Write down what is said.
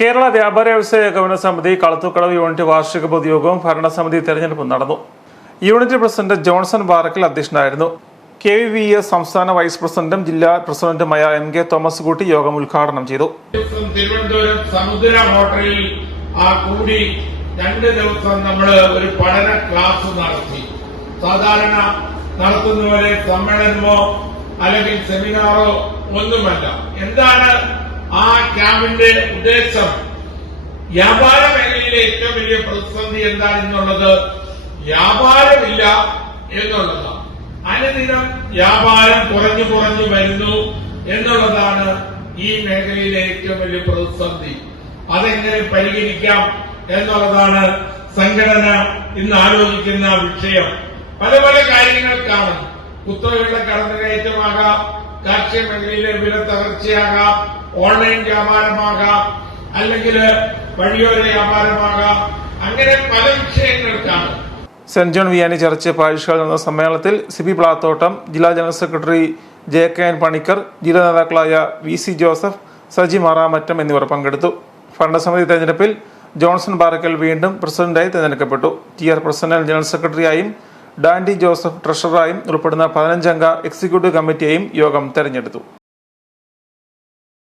കേരള വ്യാപാര വ്യവസായ ഏകോപന സമിതി കളത്തുക്കടവ് യൂണിറ്റ് വാർഷിക പൊതുയോഗവും ഭരണസമിതി തെരഞ്ഞെടുപ്പും നടന്നു. യൂണിറ്റ് പ്രസിഡന്റ് ജോൺസൺ ബാറക്കൽ അധ്യക്ഷനായിരുന്നു. കെ വി എസ് സംസ്ഥാന വൈസ് പ്രസിഡന്റും ജില്ലാ പ്രസിഡന്റുമായ എം കെ തോമസ് കുട്ടി യോഗം ഉദ്ഘാടനം ചെയ്തു. തിരുവനന്തപുരം സമുദ്ര ഹോട്ടലിൽ കൂടി രണ്ട് ദിവസം നമ്മൾ ഒരു പഠന ക്ലാസ് നടത്തി. സാധാരണ നടത്തുന്ന പോലെ സമ്മേളനമോ അല്ലെങ്കിൽ സെമിനാറോ ഒന്നുമല്ല. എന്താണ് ആ ക്യാമ്പിന്റെ ഉദ്ദേശം വ്യാപാര മേഖലയിലെ ഏറ്റവും വലിയ പ്രതിസന്ധി എന്താണെന്നുള്ളത് വ്യാപാരമില്ല എന്നുള്ളതാണ്. അനുദിനം വ്യാപാരം കുറഞ്ഞു കുറഞ്ഞു വരുന്നു എന്നുള്ളതാണ് ഈ മേഖലയിലെ ഏറ്റവും വലിയ പ്രതിസന്ധി. അതെങ്ങനെ പരിഹരിക്കാം എന്നുള്ളതാണ് സംഘടന ഇന്ന് ആലോചിക്കുന്ന വിഷയം. പല പല കാര്യങ്ങൾക്കാണ് കുത്തകയുടെ കടന്നുകയറ്റമാകാം കാർഷിക മേഖലയിലെ വില തകർച്ചയാകാം ഓൺലൈൻ വ്യാപാരമാകാം അല്ലെങ്കിൽ വഴിയോര വ്യാപാരമാകാം. അങ്ങനെ പല വിഷയങ്ങൾക്കാണ്. Saint John Vianney church parish നടന്ന സമ്മേളനത്തിൽ സി പി പ്ലാത്തോട്ടം ജില്ലാ general secretary J K N Panicker ജില്ലാ നേതാക്കളായ V C Joseph Saji Maramattam എന്നിവർ പങ്കെടുത്തു. ഭരണസമിതി തെരഞ്ഞെടുപ്പിൽ ജോൺസൺ ബാറക്കൽ വീണ്ടും പ്രസിഡന്റായി തെരഞ്ഞെടുക്കപ്പെട്ടു. ടി ആർ പ്രസിഡന്റ് ജനറൽ സെക്രട്ടറിയായും ഡാൻഡി ജോസഫ് ട്രഷററായും ഉൾപ്പെടുന്ന പതിനഞ്ചംഗ എക്സിക്യൂട്ടീവ് കമ്മിറ്റിയെയും യോഗം തെരഞ്ഞെടുത്തു.